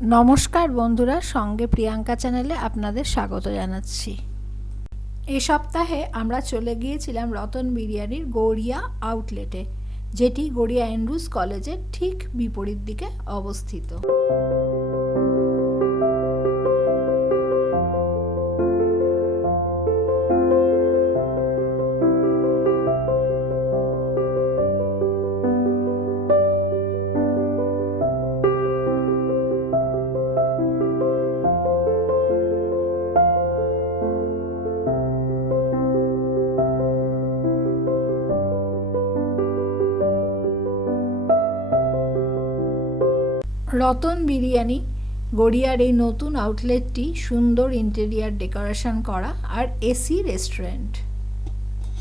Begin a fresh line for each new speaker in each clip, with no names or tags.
নমস্কার বন্ধুরা, সঙ্গে প্রিয়াঙ্কা চ্যানেলে আপনাদের স্বাগত জানাচ্ছি। এ সপ্তাহে আমরা চলে গিয়েছিলাম রতন বিরিয়ানির গড়িয়া আউটলেটে, যেটি গড়িয়া এন্ড্রুজ কলেজের ঠিক বিপরীত দিকে অবস্থিত। রতন বিরিয়ানি, গড়িয়ার এই নতুন আউটলেটটি সুন্দর ইন্টেরিয়ার ডেকোরেশন করা আর এসি রেস্টুরেন্ট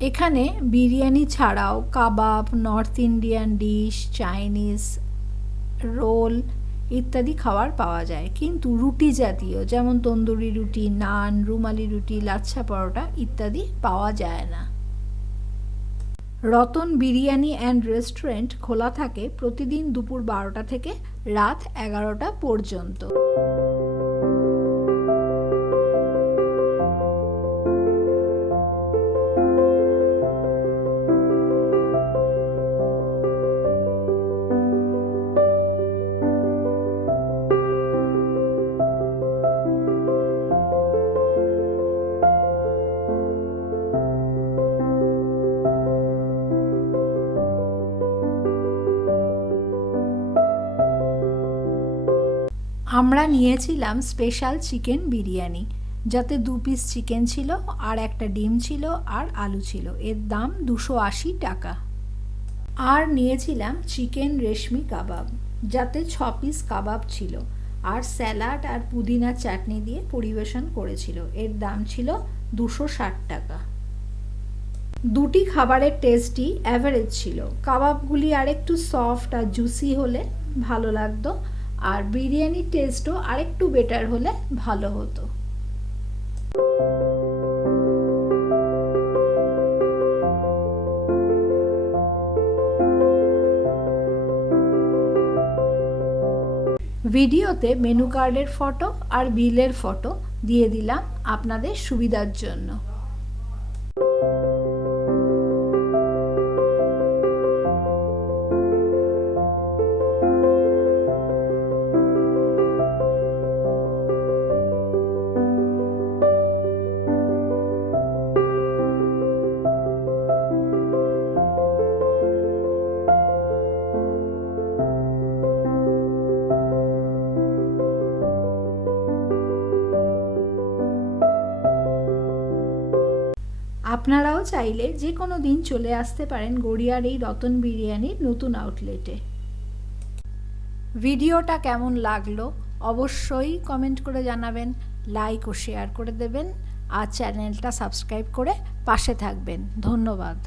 এখানে বিরিয়ানি ছাড়াও kebab north Indian dish Chinese roll ইত্যাদি খাবার পাওয়া যায়। কিন্তু রুটি জাতীয়, যেমন তন্দুরি রুটি, নান, রুমালি রুটি, লাচ্ছা পরোটা ইত্যাদি পাওয়া যায় না। রতন বিরিয়ানি অ্যান্ড রেস্টুরেন্ট খোলা থাকে প্রতিদিন দুপুর বারোটা থেকে রাত এগারোটা পর্যন্ত। আমরা নিয়েছিলাম স্পেশাল চিকেন বিরিয়ানি। যাতে দু পিস চিকেন ছিল, আর একটা ডিম ছিল, আর আলু ছিল। এর দাম দুশো আশি টাকা। আর নিয়েছিলাম চিকেন রেশমি কাবাব, যাতে ছ পিস কাবাব ছিল। আর স্যালাড আর পুদিনা চাটনি দিয়ে পরিবেশন করেছিল। এর দাম ছিল দুশো ষাট টাকা। দুটি খাবারের টেস্টই অ্যাভারেজ ছিল। কাবাবগুলি আরেকটু সফট আর জুসি হলে ভালো লাগতো। আর বিরিয়ানির টেস্টও আরেকটু বেটার হলে ভালো হতো। ভিডিওতে মেনু কার্ডের ফটো আর বিলের ফটো দিয়ে দিলাম আপনাদের সুবিধার জন্য। আপনারাও চাইলে যে কোনো দিন চলে আসতে পারেন গড়িয়ার এই রতন বিরিয়ানির নতুন আউটলেটে ভিডিওটা কেমন লাগল অবশ্যই কমেন্ট করে জানাবেন লাইক ও শেয়ার করে দেবেন, আর চ্যানেলটা সাবস্ক্রাইব করে পাশে থাকবেন। ধন্যবাদ।